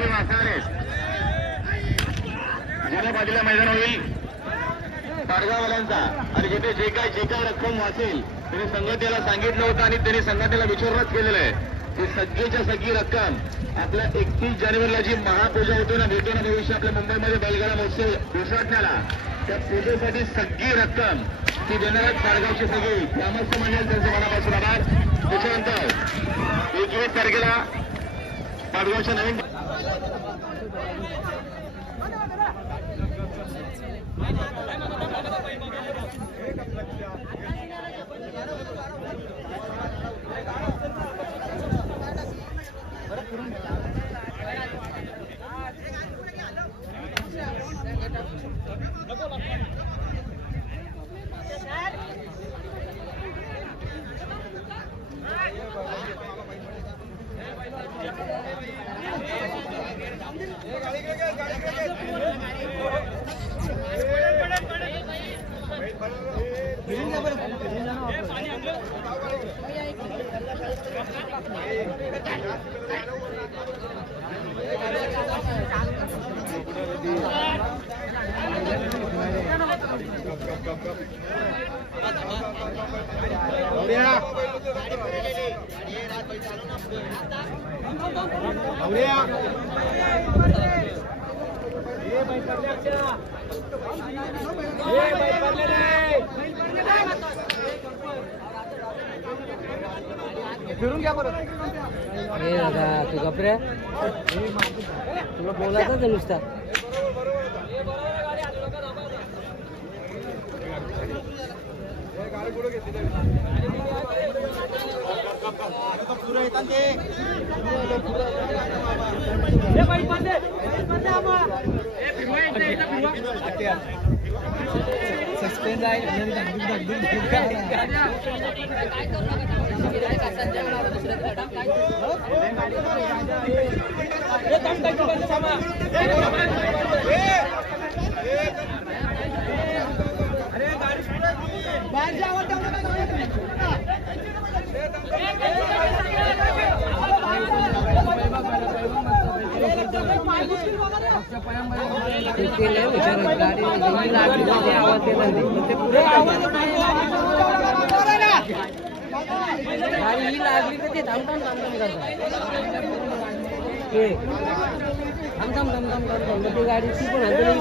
निश्चित असणार आहे. ज्याला बाजूला मैदान होईल पाडगाववाल्यांचा आणि जिथे जे काय रक्कम वाचेल त्यांनी संघटनेला सांगितलं होतं आणि त्यांनी संघटनेला विचारच केलेलं आहे की सगळीच्या सगळी रक्कम आपल्या 31 जानेवारीला जी महापूजा होतो ना भेटो ना भविष्य आपल्या मुंबईमध्ये बैलगाडा महोत्सव विसरण्याला त्या पूजेसाठी सगळी रक्कम ती देणार आहेत पाडगावची सगळी ग्रामस्थ मंडळ त्यांचे मनापासून आभार. त्याच्यानंतर 21 तारखेला पाडगावच्या नवीन फिरून घ्या परत. हे दादा तू गपरे तुला बोलायचं नुसता सस्पेंड आहे. गाडी लागली तर ते थांब करतात ती गाडी ती पण हलते पण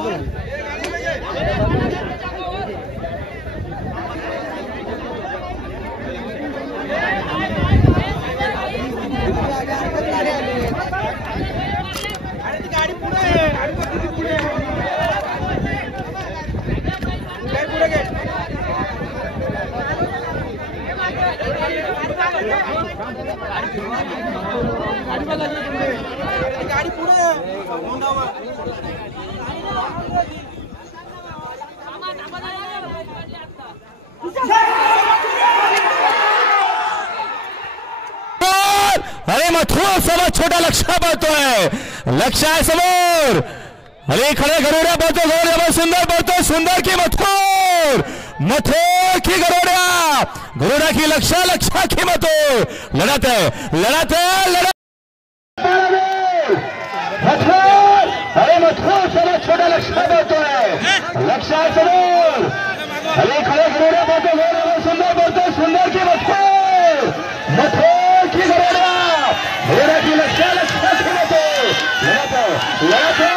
गाडी पुढे अरे मथुर समोर छोटा लक्ष पळतोय. लक्ष आहे समोर. अरे खडे गरुड्या पळतो. गरुड्या सुंदर पळतो. सुंदर की मथुर. मथुर की गरुड्या. गरुड्या की लक्ष. लक्ष की मथुर. लढत आहे. लढत आहे. लढत. मथुर. अरे मथुर समोर छोटा लक्ष पळतोय. लक्ष आहे समोर. अरे खडे गरुड्या पळतो. गरुड्या सुंदर पळतो. सुंदर की मथुर. मथुर की गरुड्या. घोड़ा की लक्ष्य लक्ष्य लड़ाते